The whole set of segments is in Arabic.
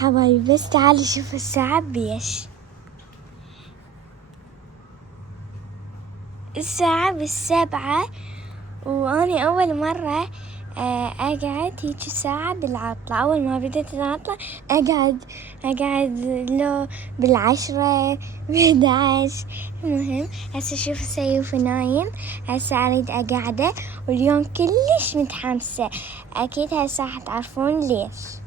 حبايبي بس تعالي شوف الساعة بيش. الساعة بالسبعة، وأنا أول مرة أقعد هيك ساعة بالعطلة. أول ما بديت العطلة أقعد لو بالعشرة ب11. المهم هسه شوف سيوف نايم، هسه أريد أقعده، واليوم كلش متحمسة. أكيد هسه حتعرفون ليش.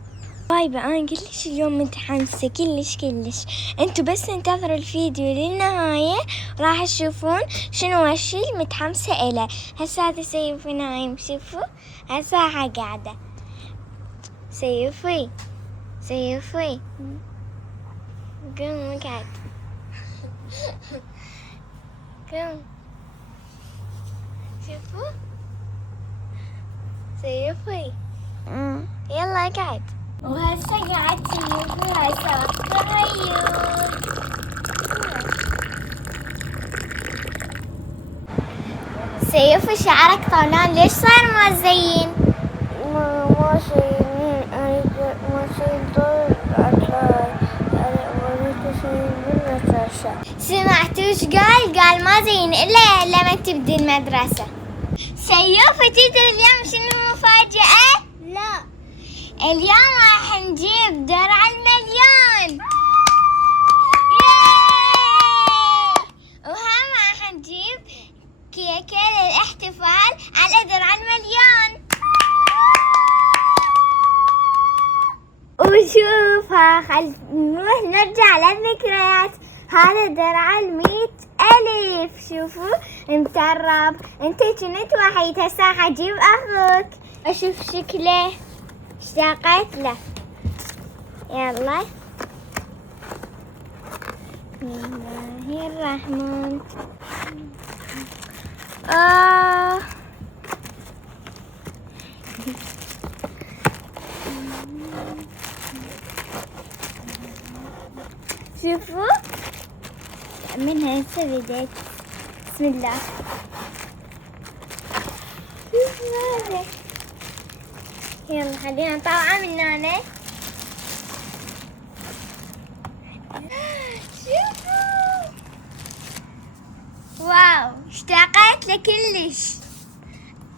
طيب أنا كلش اليوم متحمسة كلش. انتو بس انتظروا الفيديو للنهاية راح تشوفون شنو هالشي المتحمسة إله. هسه هذا سيفي نايم، شوفوا هسه قاعدة. سيفي قوم قاعد، قوم شوفوا سيفي يلا قاعد. وهسه قاعد سيفي وهسه التغير. سيفي شعرك طولان، ليش صار ما زين؟ ما شيء ما شيء طول سمعتوا ايش قال ما زين الا لما تبدي المدرسة. سيوفي تدري اليوم شنو مفاجأة؟ لا، اليوم راح نجيب درع المليون. وهم راح نجيب كيكة للاحتفال على درع المليون. وشوفها نروح نرجع للذكريات. هذا درع 100,000. شوفوا مترب. انت كنت وحيد، هسه حجيب اخوك. اشوف شكله، اشتاقت له. يلا بسم الله الرحمن. شوفوا من هسه بديت. بسم الله. شوفوا هذا. يلا خلينا نطلعه من هنا. شوفوا واو، اشتاقت له كلش.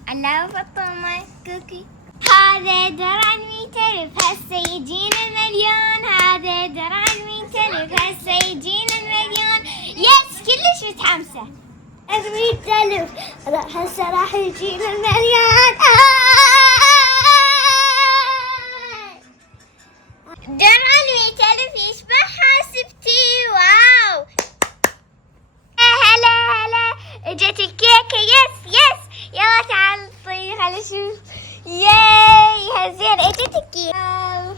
على فطومة كوكي. هذا درع 100,000 هسه يجينا المليون. هذا درع 100,000 هسه يجينا المليون. يس كلش متحمسة. 100,000 هسه راح يجينا المليون. درع 100,000 يشبه حاسبتي. واو هلا اجت الكيكة. يس يلا تعال طيب خلي اشوف. ياي هزين اجت الكيكة.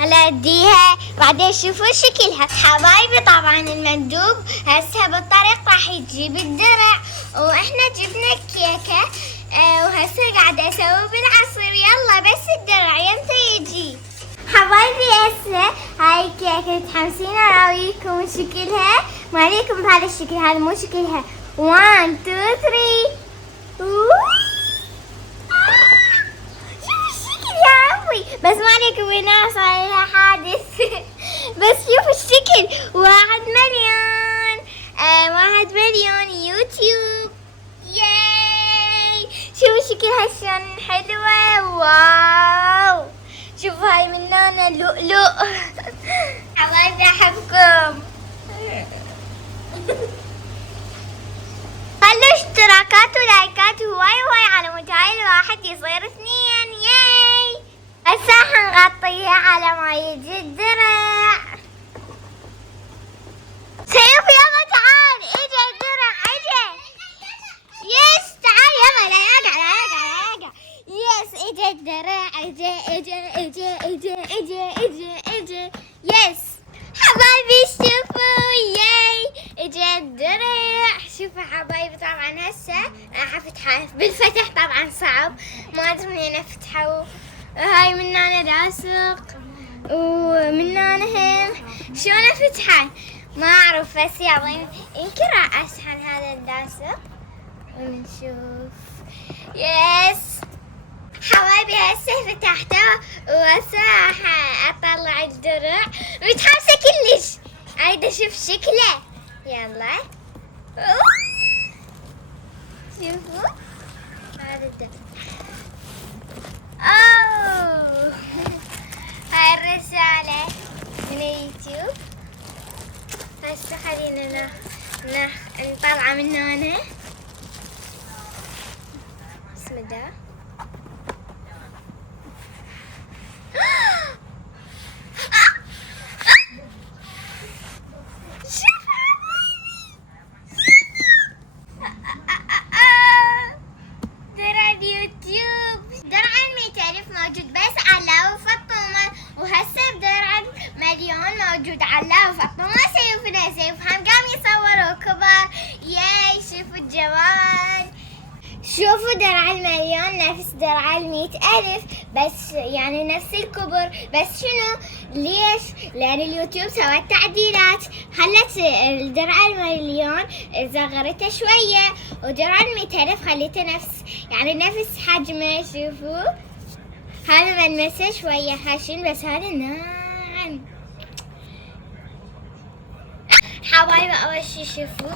هلا اديها بعدين شوفوا شكلها. حبايبي طبعا المندوب هسه بالطريق راح يجيب الدرع، واحنا جبنا الكيكة. وهسه قاعدة اسوي بالعصير. يلا بس الدرع يمتى يجي. حبايبي هسه هاي الكيكة متحمسين اراويكم شكلها. ما عليكم بهذا الشكل، هذا مو شكلها. 1 2 3. شوفوا الشكل يا عمي، بس ما عليكم هنا صار لها حادث. بس شوفوا الشكل. 1,000,000. 1,000,000 يوتيوب. ياي شوفوا شكلها شلون حلوة. واو شوفوا هاي من هنا لؤلؤ. حبايبي احبكم. خلوا اشتراكات ولايكات هواي على مود هاي الواحد يصير 2. ياي هسه حنغطيها على ما يجي الدرع. سيف يلا تعال. اجا الدرع اجا. يس تعال يلا لا يقع. يس اجا الدرع. اجا. يس حبايبي شوفوا. ياي اجا الدرع. شوفوا حبايبي طبعا هسه راح افتحها. بالفتح طبعا صعب، ما ادري منين افتحه. هاي من هنا لاصق، ومن هنا هم شلون افتحه ما اعرف. بس يلا يمكن راح اسحن هذا اللاصق ونشوف. يس حبايبي هسه فتحته وهسه راح اطلع متحمسة كلش، عايدة اشوف شكله. يلا شوفوا هذا الدم. اوه هاي الرسالة من اليوتيوب. هسه خلينا نطلع من هنا. بسم الله. درع اليوتيوب، درع 100,000 موجود بس على وفاطمة، وهسه بدرع مليون موجود على وفاطمة. سيوفنا هم قام يصوروا كبر. ياي شوفوا الجمال، شوفوا درع المليون نفس درع 100,000 بس يعني نفس الكبر. بس شنو ليش؟ لأن اليوتيوب سوت تعديلات، خلت الدرع المليون صغرته شوية، ودرع 100,000 خليته نفس حجمه. شوفوا هذا ملمسه شوية خشن بس هذا ناعم. حبايبي أول شي شوفوا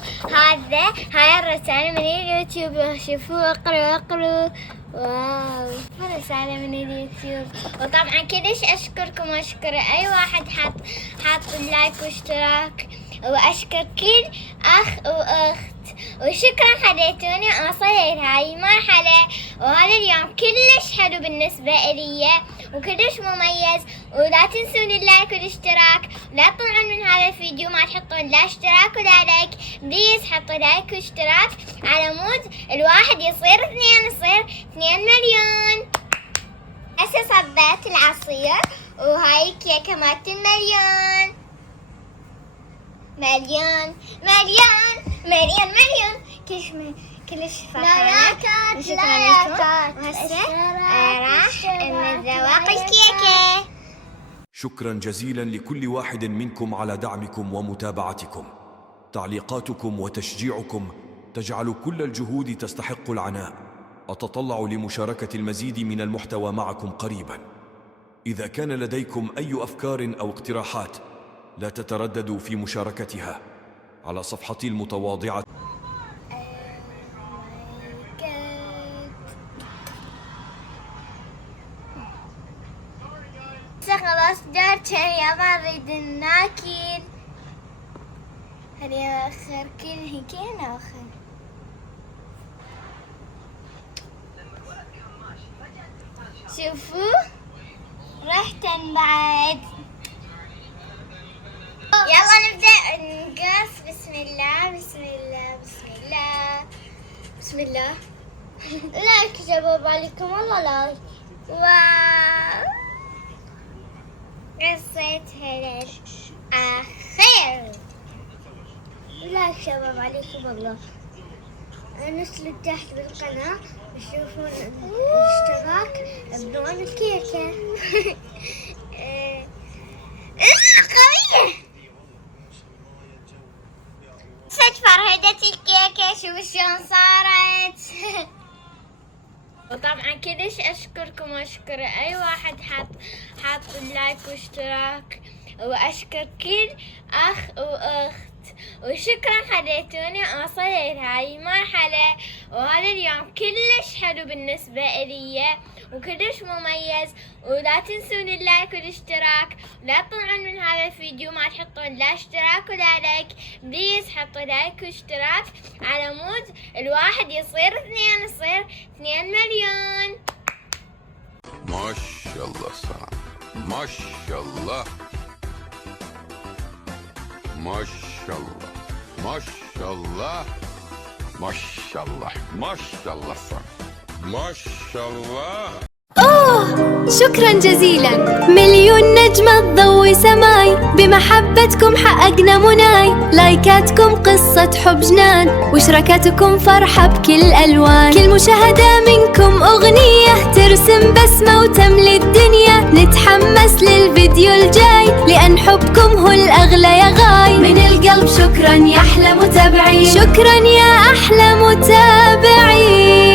هاي الرسالة من اليوتيوب. شوفوا اقروا. واو رسالة من اليوتيوب. وطبعا كلش أشكركم وأشكر أي واحد حاط لايك واشتراك، وأشكر كل أخ وأخت، وشكرا خليتوني أوصل لهاي المرحلة. وهذا اليوم كلش حلو بالنسبة إلي وكلش مميز. ولا تنسون اللايك والاشتراك، ولا تطلعون من هذا الفيديو ما تحطون لا اشتراك ولا لايك. بليز حطوا لايك واشتراك على مود الواحد يصير 2 مليون. هسه صبيت العصير وهاي الكيكة مالت المليون. مليون كلش فرحانة. شكرا لكم. وهسه راح نذوق الكيكة. شكرا جزيلا لكل واحد منكم على دعمكم ومتابعتكم. تعليقاتكم وتشجيعكم تجعل كل الجهود تستحق العناء. أتطلع لمشاركة المزيد من المحتوى معكم قريبا. إذا كان لديكم أي أفكار أو اقتراحات لا تترددوا في مشاركتها على صفحتي المتواضعة. خلاص دار يلا نريد ناكل. هني اخر كل هيك ناخذ. شوفوا ريحة بعد. يلا نبدأ نقص. بسم الله. لايك شباب عليكم والله لايك. واو قصة هلال أخير. لايك شباب عليكم والله. نزلوا تحت بالقناة وشوفوا الاشتراك بلون الكيكة. قوية. فرهدت الكيكة. شوفوا شلون صارت. وطبعا كلش اشكركم واشكر اي واحد حاط لايك واشتراك، واشكر كل اخ واخت، وشكرا خليتوني اوصل لهاي المرحلة. وهذا اليوم كلش حلو بالنسبة الي وكلش مميز. ولا تنسون اللايك والاشتراك، ولا تطلعون من هذا الفيديو ما تحطون لا اشتراك ولا لايك. بليز حطوا لايك واشتراك على مود الواحد يصير 2 مليون. ما شاء الله صار. ما شاء الله ما شاء الله ما شاء الله ما شاء الله ما شاء الله صار. ما شاء الله. أوه شكرا جزيلا. مليون نجمة تضوي سماي، بمحبتكم حققنا مناي. لايكاتكم قصة حب جنان، واشتراكاتكم فرحة بكل ألوان. كل مشاهدة منكم أغنية ترسم بسمة وتملي الدنيا. نتحمس للفيديو الجاي لأن حبكم هو الأغلى يا غاي. من القلب شكرا يا أحلى متابعين. شكرا يا أحلى متابعين.